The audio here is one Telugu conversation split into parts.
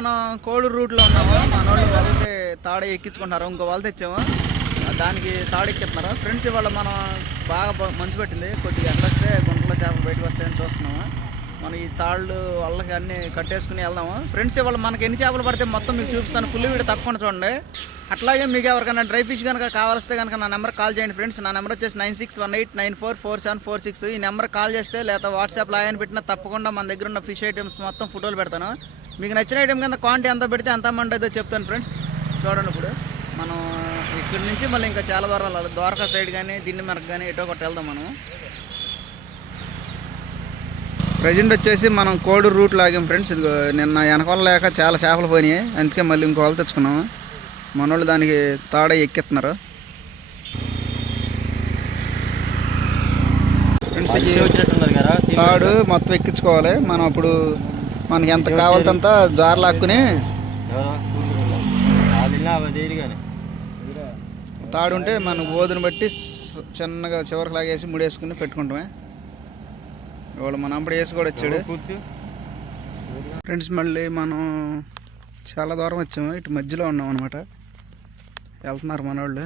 మనం కోడూరు రూట్లో ఉన్నాము? మన వాళ్ళు వాళ్ళకి తాడ ఎక్కించుకుంటున్నారు ఇంకో వాళ్ళు తెచ్చాము? దానికి తాడు ఎక్కిస్తున్నారు? ఫ్రెండ్స్ ఇవాళ మనం బాగా మంచి పెట్టింది. కొద్దిగా ఎండొస్తే గుంటలో చేపలు బయటకు వస్తాయని చూస్తున్నాము? మనం ఈ తాళ్ళు వాళ్ళకి అన్నీ కట్టేసుకుని వెళ్దాము? ఫ్రెండ్స్ ఇవాళ మనకి ఎన్ని చేపలు పడితే మొత్తం మీకు చూపిస్తాను. ఫుల్ వీడియో తప్పకుండా చూడండి. అట్లాగే మీకు ఎవరికైనా డ్రై ఫిష్ కనుక కావాల్స్తే కనుక నా నెంబర్ కాల్ చేయండి ఫ్రెండ్స్. నా నెంబర్ వచ్చేసి nine six one eight nine four four seven four six. ఈ నెంబర్ కాల్ చేస్తే లేదా వాట్సాప్లో ఆయన పెట్టినా తప్పకుండా మన దగ్గర ఉన్న ఫిష్ ఐటమ్స్ మొత్తం ఫోటోలు పెడతాను. మీకు నచ్చిన ఐటమ్ కింద క్వాంటిటీ ఎంత పెడితే అంత అమౌంట్ అయితే చెప్తాను ఫ్రెండ్స్ చూడండి ఇప్పుడు. మనం ఇక్కడి నుంచి మళ్ళీ ఇంకా చాలా దూరం వెళ్ళాలి ద్వారకా సైడ్ కానీ దిండి మెరకు కానీ ఎటో ఒకటి వెళ్దాం మనం. ప్రజెంట్ వచ్చేసి మనం కోడూరు రూట్ లాగాం ఫ్రెండ్స్ ఇదిగో నిన్న వెనకాల లేక చాలా చేపలు పోయినాయి. అందుకే మళ్ళీ ఇంకో వాళ్ళు తెచ్చుకున్నాము మనోళ్ళు దానికి తాడ ఎక్కిస్తున్నారు. ఫ్రెండ్స్ తాడు మొత్తం ఎక్కించుకోవాలి. మనం అప్పుడు మనకి ఎంత కావాలంత జార్ లాక్కుని కానీ తాడు ఉంటే మన ఓదుని బట్టి చిన్నగా చివరికి లాగేసి ముడేసుకుని పెట్టుకుంటామే. ఇవాళ మన అప్పుడు వేసి కూడా వచ్చాడు. ఫ్రెండ్స్ మళ్ళీ మనం చాలా దూరం వచ్చాము. ఇటు మధ్యలో ఉన్నాం అనమాట వెళ్తున్నారు మనోళ్ళు.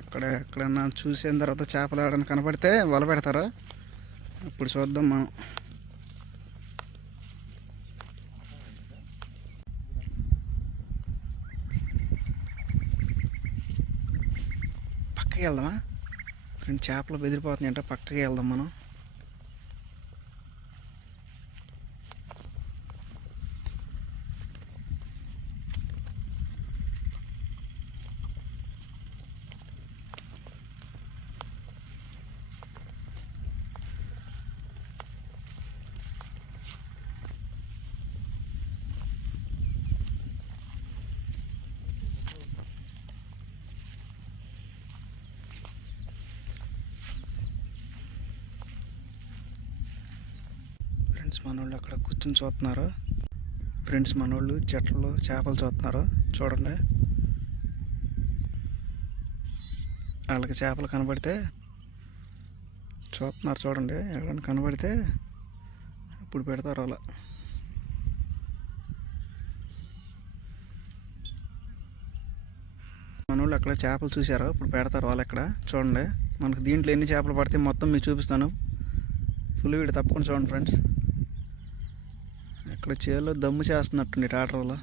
అక్కడ ఎక్కడన్నా చూసిన తర్వాత చేపలు ఆడని కనపడితే వల పెడతారు. ఇప్పుడు చూద్దాం మనం. పక్కకి వెళ్దామా? రెండు చేపలు బెదిరిపోతున్నాయంటే పక్కకి వెళ్దాం మనం. ఫ్రెండ్స్ మనోళ్ళు అక్కడ కూర్చొని చూస్తున్నారు. ఫ్రెండ్స్ మనోళ్ళు చెట్లలో చేపలు చూస్తున్నారు. చూడండి. వాళ్ళకి చేపలు కనబడితే చూస్తున్నారు చూడండి. ఎక్కడైనా కనబడితే అప్పుడు పెడతారు అలా. మనోళ్ళు అక్కడ చేపలు చూశారు. ఇప్పుడు పెడతారు వాళ్ళు ఇక్కడ చూడండి. మనకు దీంట్లో ఎన్ని చేపలు పడితే మొత్తం మీకు చూపిస్తాను. ఫుల్ వీడియో తప్పకుండా చూడండి ఫ్రెండ్స్. అక్కడ చేలో దమ్ము చేస్తున్నట్టుంది ట్రాక్టర్లో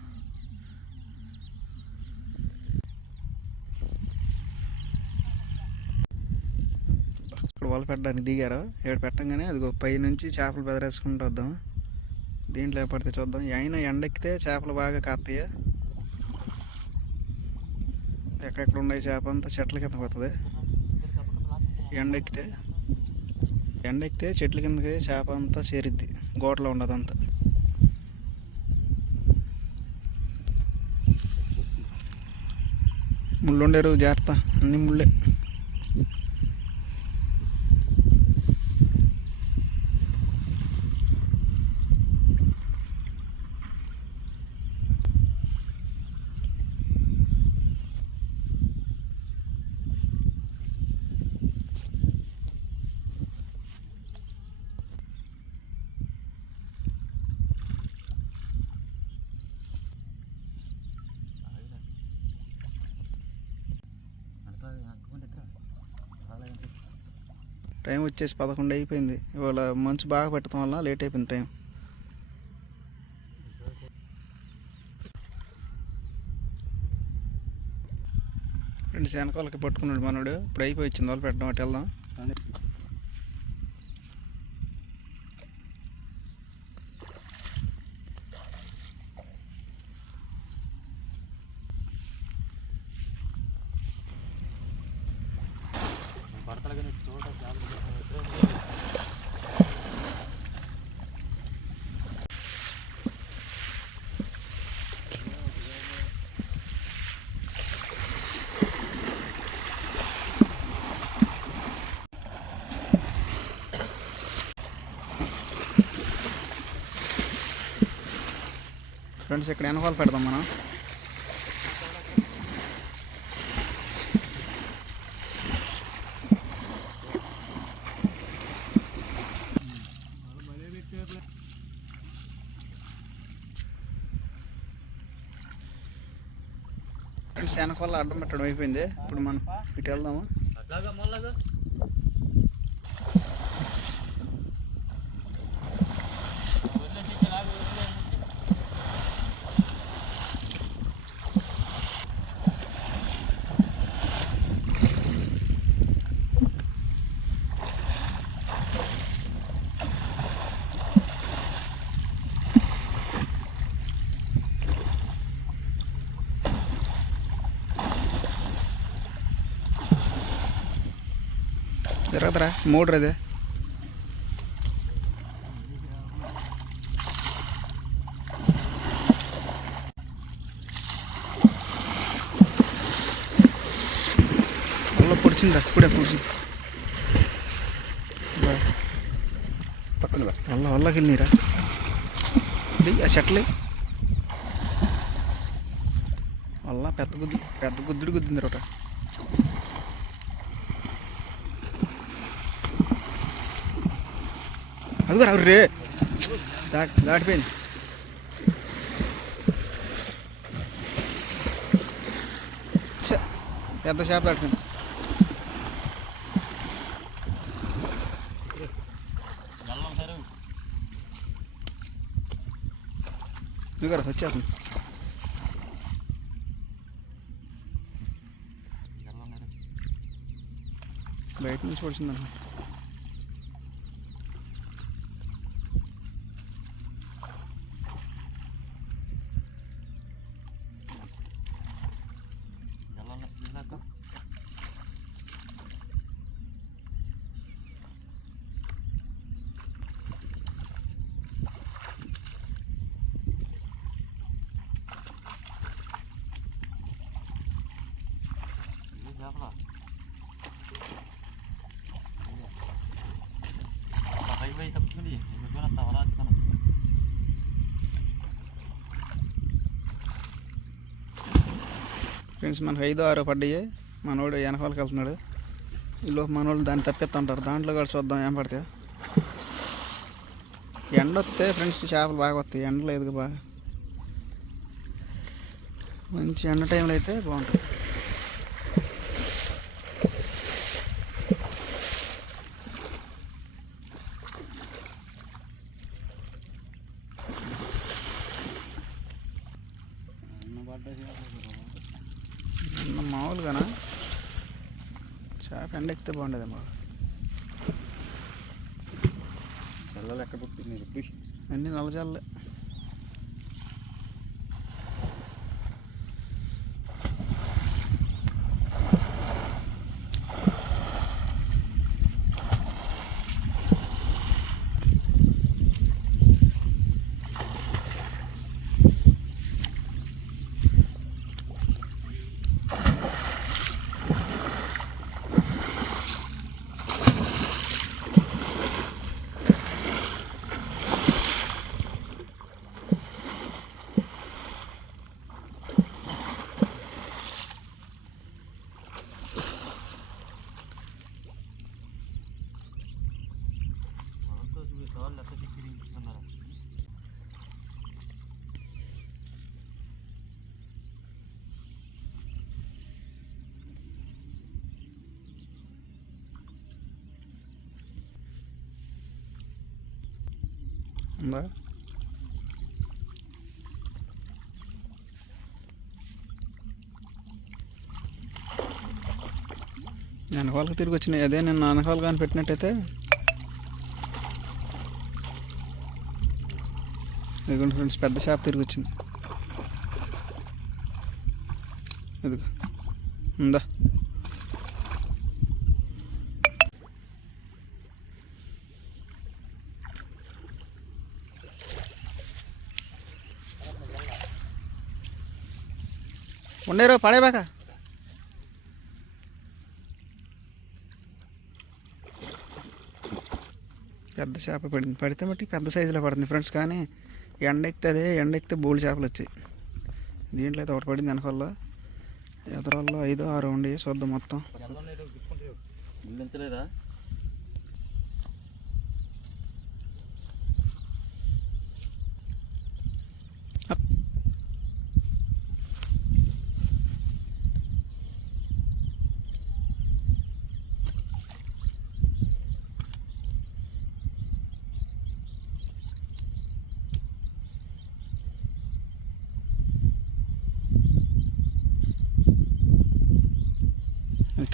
ఇక్కడ అక్కడ వల పెట్టడానికి దిగారు? ఇక్కడ పెట్టంగానే అదిగో పై నుంచి చేపలు బెదరేసుకుంటూ వద్దాం. దీంట్లో పడితే చూద్దాం. అయినా ఎండెక్కితే చేపలు బాగా కాస్తాయి ఎక్కడెక్కడ ఉండే చేప అంతా చెట్ల కింద పోతుంది. ఎండెక్కితే ఎండెక్కితే చెట్ల కిందకి చేప అంతా చేరిద్ది. గోటలో ఉండదంతా. ముళ్ళుండేరు జాగ్రత్త. అన్ని ముళ్ళే. టైం వచ్చేసి పదకొండు అయిపోయింది. ఇవాళ మంచు బాగా పెట్టడం వల్ల లేట్ అయిపోయింది టైం. ఫ్రెండ్స్ వెనకాలకి పట్టుకున్నాడు మనోడు. ఇప్పుడు అయిపోయి వచ్చింది వాళ్ళు పెట్టడం అటు వెళ్దాం. ఫ్రెండ్స్ ఇక్కడ వెనకాల పెడదాం మనం. వెనకాల అడ్డం పెట్టడం అయిపోయింది. ఇప్పుడు మనం ఇటు వెళ్దాము? అట్లాగా మళ్ళాగా జరగదురా మోటర్ అదే పొడిచిందా ఇప్పుడే పొడిచింది పక్కన వల్ల వల్లకి వెళ్ళిరా ఆ చెట్లే వల్ల పెద్ద గుద్దు పెద్ద గుద్దుడు గుద్దింది రోట అదిగో రే. దాటి దాటిపోయింది. పెద్ద చేప దాటిపోయింది. వెళ్ళం వచ్చేస్తుంది. బయట నుంచి పడిచిందన్న వెళ్ళం ఇలాక ఇది చేపలా పైకి పోయి తప్పుకుంది ఎదుర్కొని తవరా ఫ్రెండ్స్ మనకు ఐదో ఆరో పడ్డాయి మనోడు వెనకాలకి వెళ్తున్నాడు. ఈలో మనోళ్ళు దాన్ని తప్పిస్తుంటారు. దాంట్లో కూడా చూద్దాం ఏం పడితే. ఎండ వస్తే ఫ్రెండ్స్ చేపలు బాగా వస్తాయి. ఎండ లేదు బాగా మంచి ఎండ టైంలో అయితే బాగుంటుంది నిన్న మామూలుగానా చేప ఎండ ఎక్కితే బాగుండేది బాగా చల్లలు ఎక్కడ పుట్టింది అన్నీ నల్లజల్లే లెక్క తిప్పిస్తున్నారు ఉందా వెనకాలకు తిరిగి వచ్చినాయి అదే నేను వెనకాలు కానీ పెట్టినట్టయితే. ఇదిగోండి ఫ్రెండ్స్ పెద్ద చేప తిరిగి వచ్చింది ఇదిగో ఉందా? ఉండేరో పడేబాక పెద్ద చేప పడింది పడితే మట్టి పెద్ద సైజులో పడుతుంది ఫ్రెండ్స్ కానీ ఎండ ఎక్కితే అదే ఎండ ఎక్కితే బోడి చేపలు వచ్చాయి. దీంట్లో అయితే ఒకటి పడింది వెనకాల. ఎదరాల్లో ఐదో ఆరు ఉండి చూద్దాం మొత్తం.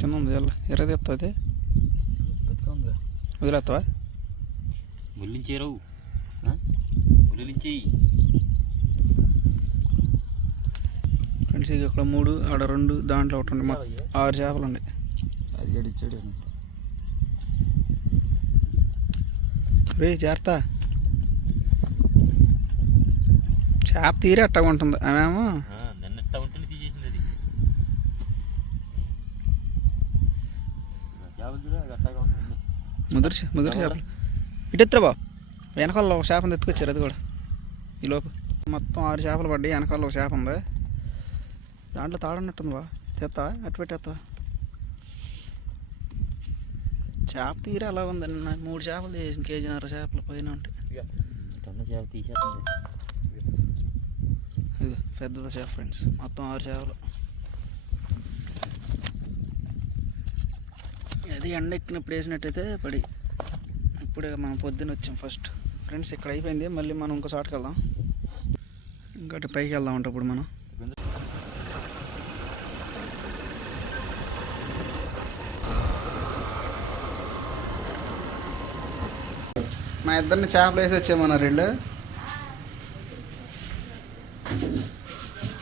కింద ఉంది జల్ల ఎర్రది ఎత్తుంది వదిలేస్తావా ముల్లించేయి ఫ్రెండ్స్ ఇక ఇక్కడ మూడు ఆడ రెండు దాంట్లో ఒకటి ఉంది మొత్తం ఆరు చేపలు ఉన్నాయి రే జాగ్రత్త చేప తీరే అట్టగా ఉంటుంది ఆమెమో నిన్నట్ట ఉంటుంది తీసేసింది అది చేపలు చూడ గట్టాగా ఉంటుంది ముదురు ముదురు చేపలు. ఇటు ఎత్తురా బా వెనకాల ఒక చేపను ఎత్తుకొచ్చారు అది కూడా. ఈ లోపు. మొత్తం ఆరు చేపలు పడ్డాయి వెనకాల ఒక చేప ఉంది. దాంట్లో తాడన్నట్టుంది బా తెస్తావా అటు పెట్టేస్తావా చేప తీరే అలా ఉందండి. నాకు మూడు చేపలు చేసిన కేజీన్నర చేపలు పైన ఉంటాయి పెద్దది చేప ఫ్రెండ్స్. మొత్తం ఆరు చేపలు అది ఎండ ఎక్కినప్పుడు వేసినట్టయితే పడి. ఇప్పుడే మనం పొద్దున్న వచ్చాం ఫస్ట్ ఫ్రెండ్స్ ఇక్కడ అయిపోయింది. మళ్ళీ మనం ఇంకో చోటుకి వెళ్దాం. ఇంకటి పైకి వెళ్దాం అంటే ఇప్పుడు మనం. మా ఇద్దరిని చేపలు వేసి వచ్చామన్నారు వీళ్ళు.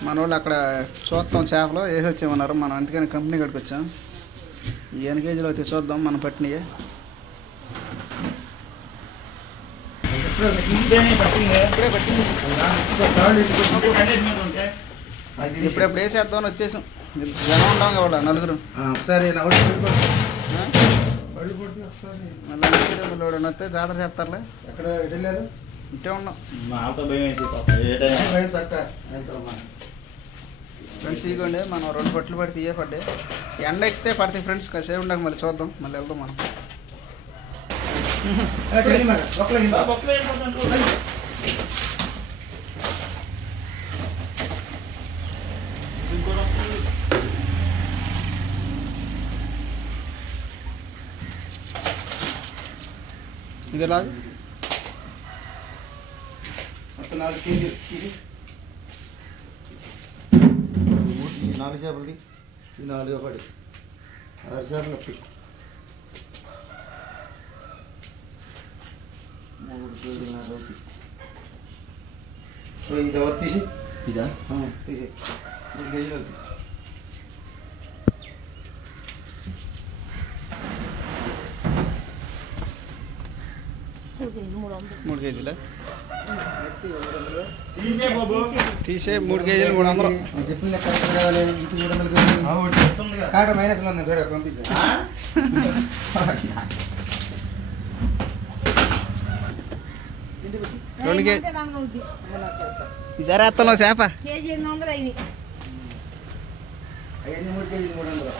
మన వాళ్ళు అక్కడ చూస్తాం చేపలు వేసి వచ్చామన్నారు మనం అందుకని కంపెనీ కడికి వచ్చాం. ఎన్ని కేజీలు అయితే చూద్దాం మనం పట్టినవి ఇప్పుడెప్పుడు వేసేద్దామని వచ్చేసాం. జనం ఉంటాం కదా నలుగురు. మళ్ళీ లోడు వస్తే జాతర చేస్తారులే. ఎక్కడ వెళ్ళారు? ఇంటే ఉన్నాం? ఫ్రెండ్స్ ఇగోండి మనం రెండు పట్లు పడితే ఇవే పడ్డాయి ఎండ ఎక్కితే పడతాయి ఫ్రెండ్స్ కాసేపు ఉండక మళ్ళీ చూద్దాం మళ్ళీ వెళ్దాం మనం. ఇది నాలుగు కేజీలు. నాలుగు చేపలది ఈ నాలుగు పడి ఆరు చేపలు వస్తాయి మూడు కేజీలు నాలుగు అవుతాయి ఓ, ఇది ఎవరు తీసి ఇదా ఆ, తీసి మూడు కేజీలు అవుతాయి మూడు కేజీలు తీసే మూడు కేజీలు? మూడు వందలు చెప్పిన లెక్క కావాలి? మూడు వందలు. కాట మైనస్లో ఉంది చూడ పంపించా. రెండు చేప? కేజీ ఎనిమిది వందలు అయింది అవన్నీ మూడు కేజీలు మూడు వందలు.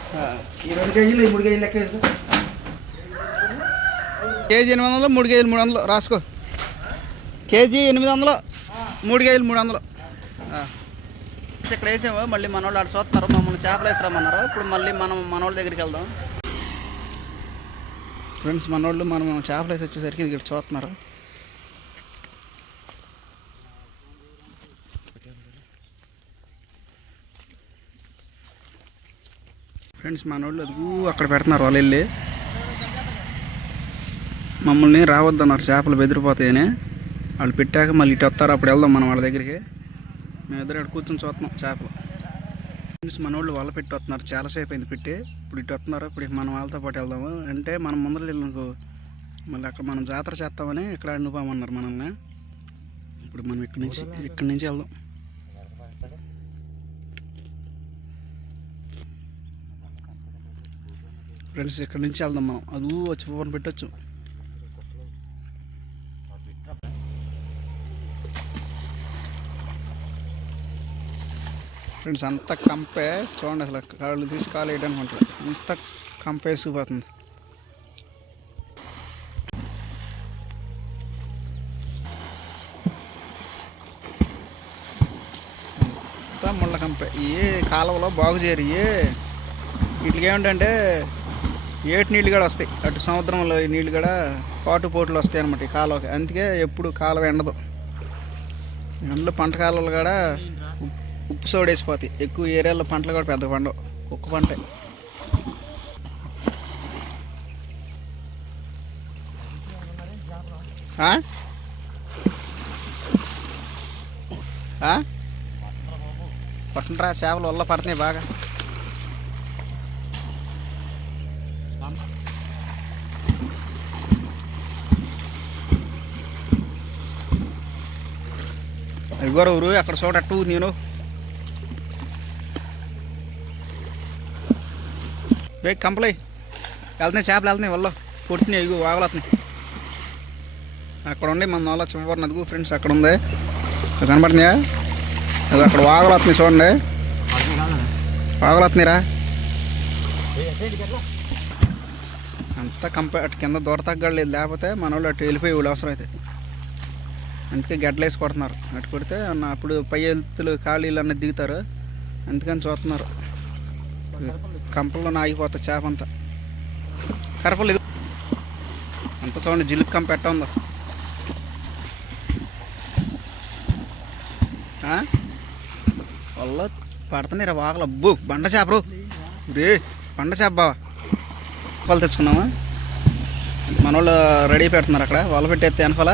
ఈ రెండు కేజీలు ఈ మూడు కేజీలు లెక్క వేసుకో. కేజీ ఎనిమిది వందలు మూడు కేజీలు మూడు వందలు. రాసుకో. కేజీ ఎనిమిది వందలు మూడు కేజీలు మూడు వందలు. ఇక్కడ వేసాము. మళ్ళీ మన వాళ్ళు అక్కడ చూస్తున్నారు మమ్మల్ని చేపలు వేసిరామన్నారు ఇప్పుడు మళ్ళీ మనం మన వాళ్ళ దగ్గరికి వెళ్దాం. ఫ్రెండ్స్ మన వాళ్ళు మనం చేపలు వేసి వచ్చేసరికి ఇక్కడ చూస్తున్నారు. ఫ్రెండ్స్ మన వాళ్ళు అదిగూ అక్కడ పెడుతున్నారు వాళ్ళు వెళ్ళి మమ్మల్ని రావద్దన్నారు. చేపలు బెదిరిపోతాయని. వాళ్ళు పెట్టాక మళ్ళీ ఇటు వస్తారు. అప్పుడు వెళ్దాం మనం వాళ్ళ దగ్గరికి. మేము ఇద్దరు ఇక్కడ కూర్చొని చూస్తున్నాం చేపలు. ఫ్రెండ్స్ మన వాళ్ళు వాళ్ళ పెట్టి వస్తున్నారు. చాలాసేపు అయింది పెట్టి. ఇప్పుడు ఇటు వస్తున్నారు. ఇప్పుడు మనం వాళ్ళతో పాటు వెళ్దాము. అంటే మనం ముందర వెళ్ళినకు మళ్ళీ అక్కడ మనం జాతర చేస్తామని ఇక్కడ అనుభవమన్నారు మనల్ని. ఇప్పుడు మనం ఇక్కడి నుంచి ఇక్కడి నుంచి వెళ్దాం. ఫ్రెండ్స్ ఇక్కడి నుంచి వెళ్దాం మనం. అదూ వచ్చి ఫోన్ పెట్టచ్చు. ఫ్రెండ్స్ అంత కంపే చూడండి అసలు కాళ్ళు తీసి కాలు వేయడానికి ఉంటుంది. అంత కంపేసుకుపోతుంది అంతా ముళ్ళ కంపే. ఏ కాలువలో బాగు చేయరు. ఏ వీటికి ఏమిటంటే ఏటి నీళ్ళు కూడా వస్తాయి. అటు సముద్రంలో ఈ నీళ్ళు కూడా పాటు పోట్లు వస్తాయి అనమాట ఈ కాలువకి. అందుకే ఎప్పుడు కాలువ ఎండదు. ఎండలు పంట కాలువలు కూడా ఉప్పు సోడ వేసిపోతాయి ఎక్కువ ఏరియాలో పంటలు కూడా పెద్ద పండవు. ఒక్క పంట. పట్టనరా చేపలు వల్ల పడుతున్నాయి బాగా. అవి కూడా ఊరు అక్కడ చూడట్టు నేను. వేగ కంపలే వెళ్తున్నాయి చేపలు వెళ్తున్నాయి వల్ల పొడుతున్నాయి ఇగో వాగలుతున్నాయి అక్కడ ఉండి మన వాళ్ళ చివరి అదిగో ఫ్రెండ్స్ అక్కడ ఉంది. అది కనబడుతున్నాయా? అది అక్కడ వాగలు వస్తున్నాయి చూడండి. వాగలు వస్తున్నాయిరా అంతా కంప అటు కింద దూర తగ్గలేదు లేకపోతే మన వాళ్ళు అటు వెళ్ళిపోయి వాళ్ళు అవసరం అయితే. అందుకే గడ్డలు వేసి కొడుతున్నారు. అటు కొడితే అప్పుడు పై ఎత్తులు ఖాళీలు అన్నీ దిగుతారు. అందుకని చూస్తున్నారు. కంపల్లో ఆగిపోతా చేప అంతా కరపలు ఇది అంత చూడండి జిలుకు కంప ఎట్ట ఉందో. ఆ? వల్ల పడుతున్నాయి రా వాకలు అబ్బు బండ చేపరు రే. బండ చేప బావా. వాళ్ళు తెచ్చుకున్నామా మన వాళ్ళు రెడీ పెడుతున్నారు అక్కడ. వల పెట్టేస్తే వెనకాల.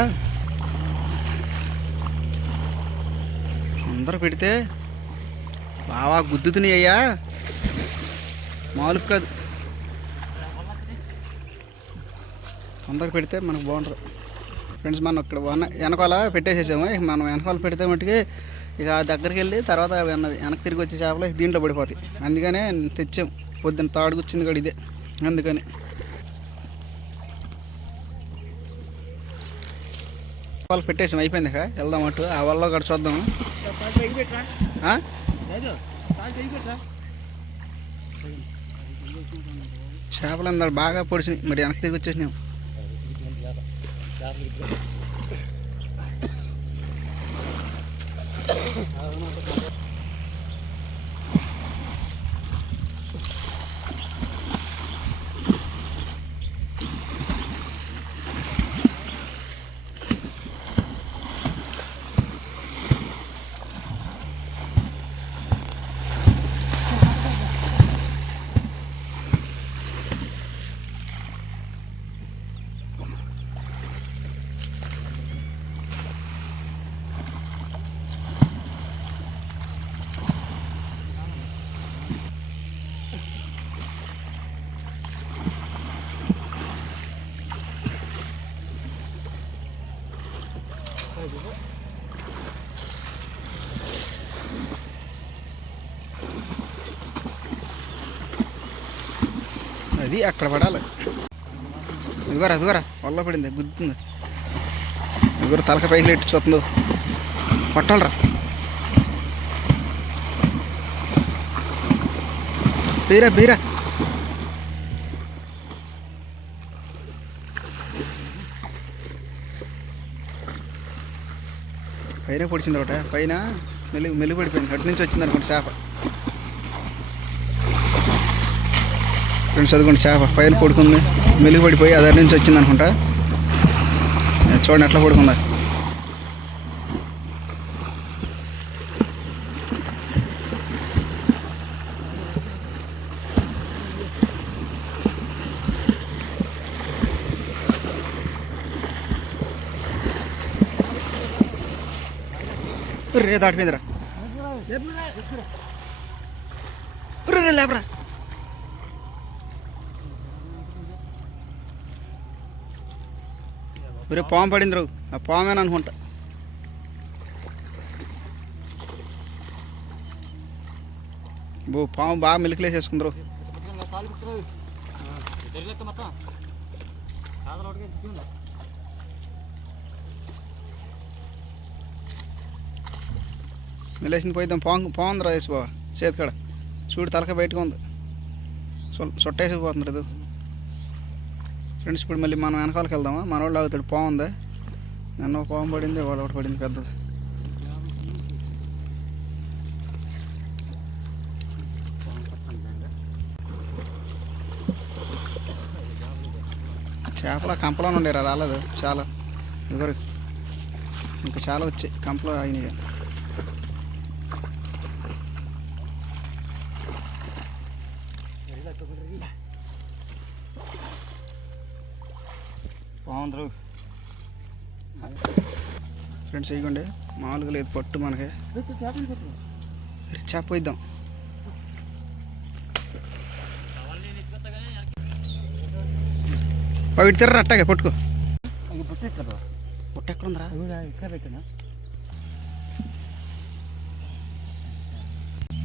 అందరూ పెడితే బావా గుద్దుతున్నాయ్యా మామూలు కాదు. అందరు పెడితే మనకు బాగుంటుంది ఫ్రెండ్స్ మనం ఇక్కడ వన వెనకాల పెట్టేసేసాము. ఇక మనం వెనకాల పెడితే మట్టుకి ఇక దగ్గరికి వెళ్ళి తర్వాత వెన- వెనక్కి తిరిగి వచ్చే చేపలు దీంట్లో పడిపోతాయి. అందుకనే తెచ్చాం. పొద్దున్న తాడుకొచ్చింది కూడా ఇదే. అందుకని. వాళ్ళు పెట్టేసాం. అయిపోయింది ఇక. వెళ్దాం అటు. ఆ వల్ల కూడా చూద్దాం. ఆ? చేపలు అందరు బాగా పొడిచినాయి మరి వెనక్కి తిరిగి వచ్చేసినాం. అది అక్కడ పడాలి. ఇదిగోరా ఇదిగోరా వల్ల పడింది గుద్దుతుంది. ఇదిగోరా తలక పైకి పెట్టి చూస్తుంది. పట్టాలరా. బీరా బీరా. పైన పొడిచింది ఒకట పైన మెలుగు మెలుగు పడిపోయింది. అటు నుంచి వచ్చింది అనుకోండి చేప. ఫ్రెండ్స్ అదిగోండి చేప పైన పడుకుంది. మెలుగు పడిపోయి అదే నుంచి వచ్చింది అనుకుంటా. చూడండి ఎట్లా పడుకుందా. రే దాటి రే లేపరా. ఒరే పాము పడింది రావు ఆ పామేనా అనుకుంటా. బో పాము బాగా మెలికలేసేసుకుందరు మెలేసింది పోయిద్దాం. పాము పాముంది రా వేసి బావా. చేతి కాడ చూడు తలక బయటకు ఉంది. సొట్టేసిపోతుంది ఇది ఫ్రెండ్స్ ఇప్పుడు మళ్ళీ మనం వెనకాలకి వెళ్దామా? మన వాళ్ళు అవుతాడు పాము ఉంది నన్ను ఒక పాము పడింది వాళ్ళు ఒకటి పడింది పెద్దది. చేపల కంపలో ఉండే రాలేదు చాలా. ఇదివరకు ఇంకా చాలా వచ్చాయి కంపలో అయినాయి ఫ్రెండ్స్ ఇవ్వండి మామూలుగా లేదు పట్టు మనకి. చేప పోయిద్దాం. పవిటి తిర్ర అట్టాగే పట్టుకో. బుట్ట ఎక్కడ ఉందిరా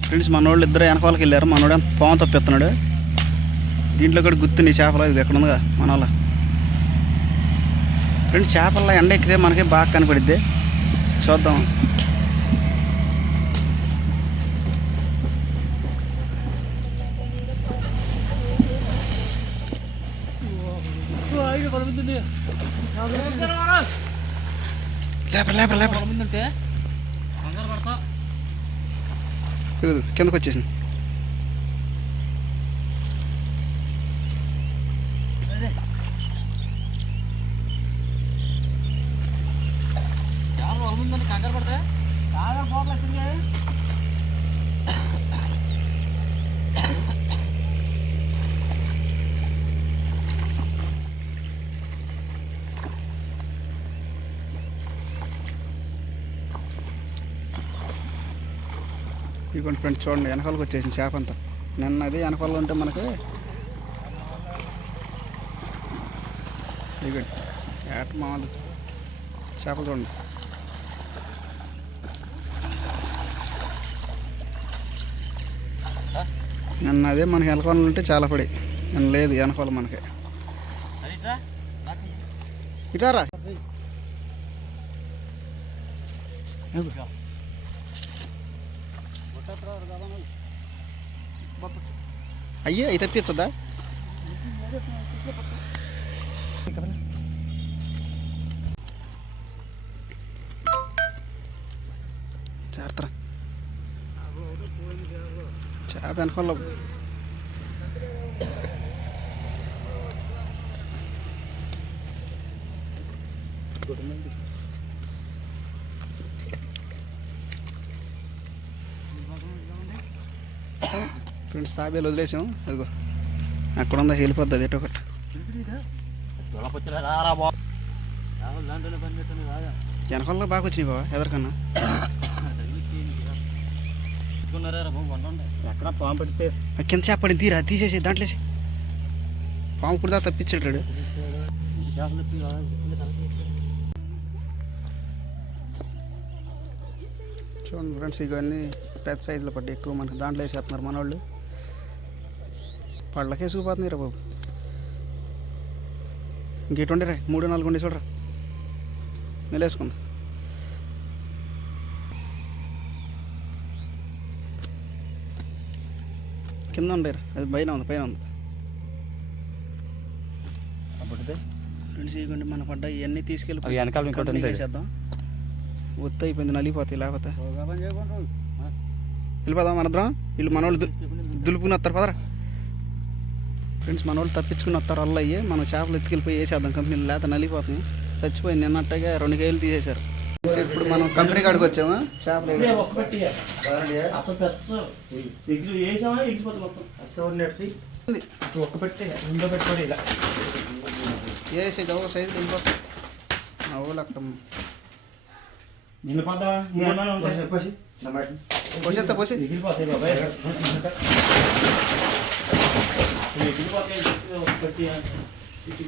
ఫ్రెండ్స్ మనోళ్ళు ఇద్దరు వెనకాలకి వెళ్ళారు. మనోడు పాము తప్పిస్తున్నాడు. దీంట్లో కూడా గుర్తుంది చేపలు ఇది ఎక్కడ ఉందిగా మన వాళ్ళ ఫ్రెండ్స్ చేపల్లో ఎండ ఎక్కితే మనకి బాగా కనపడిద్ది. చూద్దాం. లేప లేప లేప. ముందుంటే కంగారు పడతా ఇదిగో, కిందకు వచ్చేసింది చాలా కంగారు పడతా ఇదిగోండి ఫ్రెండ్స్ చూడండి వెనకాలకు వచ్చేసింది చేప అంతా. నిన్న అది వెనకాల ఉంటే మనకి ఇదిగోండి ఏట మామూలు చేపలు చూడండి. నిన్న అదే మనకి వెనకాల ఉంటే చాలా పడి. నిన్న లేదు వెనకాల మనకి. ఇటారా? అయ్యే అయితే తెప్పించదా జాగ్రత్త చేప వెనకాల ఫ్రెండ్స్ తాబేలు వదిలేసాం. అదిగో అక్కడ ఉందా వెళ్ళిపోద్ది అది ఒకటి. దొలకొచ్చలే రారా బాబు. చేపలు దాంట్లోనే పని చేస్తాను రాగా వెనకాల బాగా వచ్చినాయి బాబా ఎదరికన్నా ఉన్నారా బాబు వంట ఉండే ఎక్కడ పాము పెడితే కింద చేపడింది తీరా? తీసేసి దాంట్లోసి పాము కూడా తప్పించాడు చూడండి ఫ్రెండ్స్ ఇవన్నీ పెద్ద సైజులో పడ్డాయి. ఎక్కువ మనకి దాంట్లో వేసేస్తున్నారు మనోళ్ళు. పళ్ళకి వేసుకుపోతున్నాయి రా బాబు. ఇంకేటుండే రా మూడు నాలుగు ఉండి చూడరా. నిలేసుకుందా కింద ఉండేరా అది పైన ఉంది పైన ఉంది. ఫ్రెండ్స్ ఇవ్వండి మన పడ్డ ఇవన్నీ తీసుకెళ్ళి వెనకాల ఇంకోటి ఒత్తి అయిపోయింది నలిగిపోతాయి లేకపోతే. వెళ్ళిపోదాం మనద్రం వీళ్ళు మనోళ్ళు దులుపుకుని వస్తారు పదరా. ఫ్రెండ్స్ మనోళ్ళు తప్పించుకుని వస్తారు అల్ల అయ్యి మనం చేపలు ఎత్తుకెళ్ళిపోయి వేసేద్దాం కంపెనీలు లేకపోతే నలిగిపోతున్నాయి చచ్చిపోయింది నిన్నట్టుగా రెండు కేజీలు తీసేశారు. ఇప్పుడు మనం కంపెనీ కాడికి వచ్చాము? చేపలు ఒక్క పెట్టి రెండో పెట్టుకోండి ఇలా వేసి ఒక సైజు వెళ్ళిపోతాయి మా ఊళ్ళో అక్కడ నిన్న పాత పోసి పోసేస్తా పోసి. ఎగిరిపోతాయి బాబాయ్ ఎగిరిపోతాయి పెట్టి ఇటు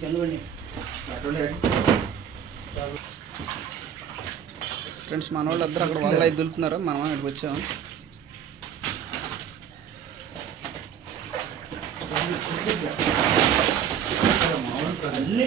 ఫ్రెండ్స్ మన వాళ్ళు అందరూ అక్కడ వాళ్ళు అయితే దులుపుతున్నారు. మనం ఇక్కడికి వచ్చాము. అన్ని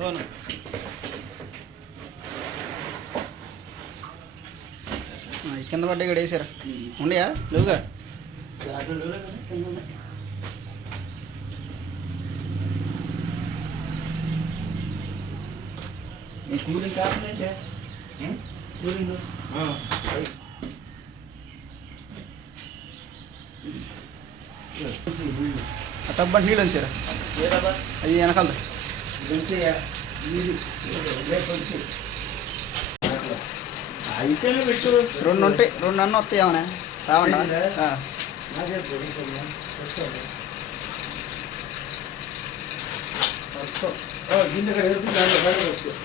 అవును. కింద పడ్డా ఇక్కడ వేసారా? ఉండయా లేవుగా? కూలింగ్ కాకుండా కూలింగ్? టబ్బా నీళ్ళు ఉంచారా? అది వెనకాల పెట్టు. రెండు ఉంటాయి రెండు అన్న వస్తాయి ఏమన్నా? రావండి. ఆ.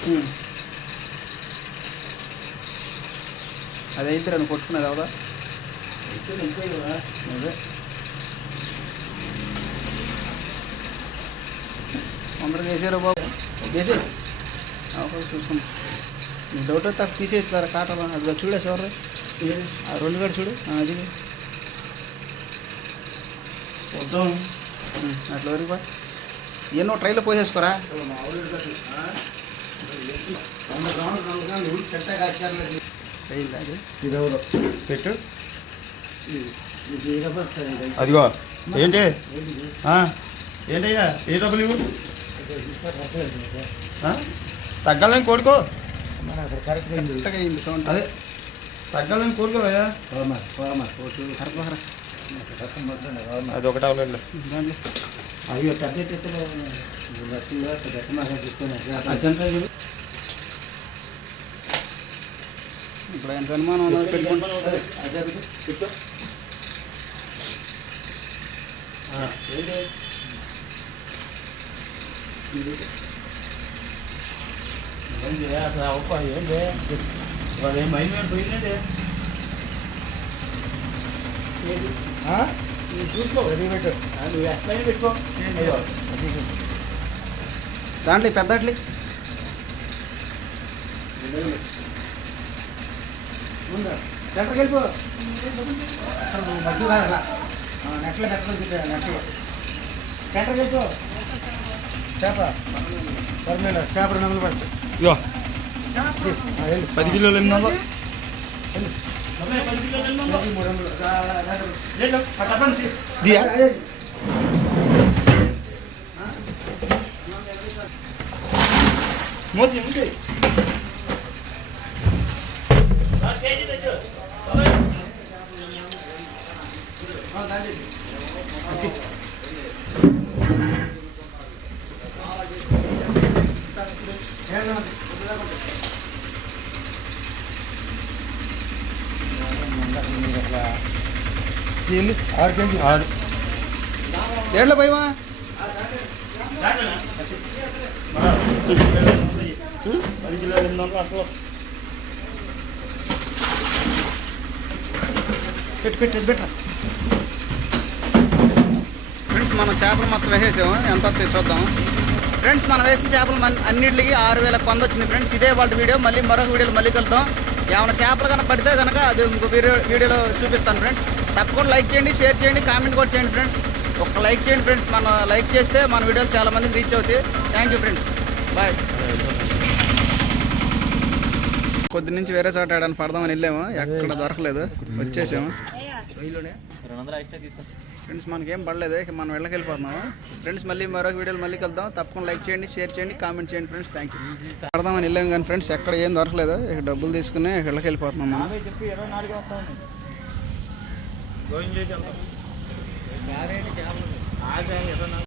ఉమ్. అది అయితే నువ్వు కొట్టుకునేది అవదా అదే. తొందరగా వేసారు బాబు? వేసే చూసుకున్నాం నీ డౌట్ వస్తే అక్కడ తీసేయచ్చు కదా కాటలో అది చూడేసి ఎవరు ఆ రెండు గడి చూడు. అది. వద్దాం. అట్లా వరకు బా ఎన్నో ట్రైలో పోసేసుకోరా? పెట్టు. అదిగో. ఏంటి? ఏంటయ్యా? ఏ డబ్బులు? తగ్గాలని కోరుకో. అదే తగ్గాలని కోరుకోవయ్యా అది ఒకటి అవ్వలేదు అయ్యో పెద్ద చూడు. ఇప్పుడు ఆయన అనుమానం ఉన్నది పెట్టుకుంటా ఏంటి అసలు అవ్వ ఏంటి వాడు ఏం మైండ్ మీద పోయిందండి చూసుకో నువ్వు ఎట్లయినా పెట్టుకో దాంట్లో పెద్ద అట్లీ వెళ్ళిపో అసలు మధ్య కాదు నెట్లో. నెట్లో నెట్లో నెట్కి వెళ్ళిపో చేప పర్లేదు చేప రెండు వందలు పడుతుంది ఇగో. పది కిలోలు ఎనిమిది వందలు. దియా? మూతి. ఆ, కేజీ తెచ్చు. ఆ, దాంట్లో. ఏమన్నా ఉంది? కొద్దిగా ఉంది. కేజీలు ఆరు కేజీ ఆరు. ఏళ్ళ భయమా? పది కిలోలు ఎనిమిది వందలు. పెట్టు పెట్టు ఫ్రెండ్స్ మనం చేపలు మొత్తం వేసేసాము. ఎంత వస్తాయి చూద్దాం ఫ్రెండ్స్ మనం వేసిన చేపలు మన అన్నింటికి ఆరు వేల కొంద వచ్చింది. ఫ్రెండ్స్ ఇదే వాళ్ళ వీడియో. మళ్ళీ మరొక వీడియోలో మళ్ళీ కలుద్దాం. ఏమైనా చేపలు కనుక పడితే కనుక అది ఇంకో వీడియో వీడియోలో చూపిస్తాను ఫ్రెండ్స్. తప్పకుండా లైక్ చేయండి షేర్ చేయండి కామెంట్ కూడా చేయండి ఫ్రెండ్స్. ఒక లైక్ చేయండి ఫ్రెండ్స్. మనం లైక్ చేస్తే మన వీడియోలు చాలా మందికి రీచ్ అవుతాయి. థ్యాంక్ యూ ఫ్రెండ్స్ బాయ్ కొద్ది నుంచి వేరే చోట ఆడని పడదామని వెళ్ళాము. ఎక్కడ దొరకలేదు. వచ్చేసాము. ఫ్రెండ్స్ మనకేం పడలేదు. ఇక మనం వెళ్ళకి వెళ్ళిపోతున్నాము ఫ్రెండ్స్ మళ్ళీ మరొక వీడియోలు మళ్ళీ కలుద్దాం. తప్పకుండా లైక్ చేయండి షేర్ చేయండి కామెంట్ చేయండి ఫ్రెండ్స్ థ్యాంక్ యూ పడదామని వెళ్ళాం కానీ ఫ్రెండ్స్ ఎక్కడ ఏం దొరకలేదు. ఇక డబ్బులు తీసుకుని ఇళ్ళకి గోయింగ్ చేసి వెళ్తాం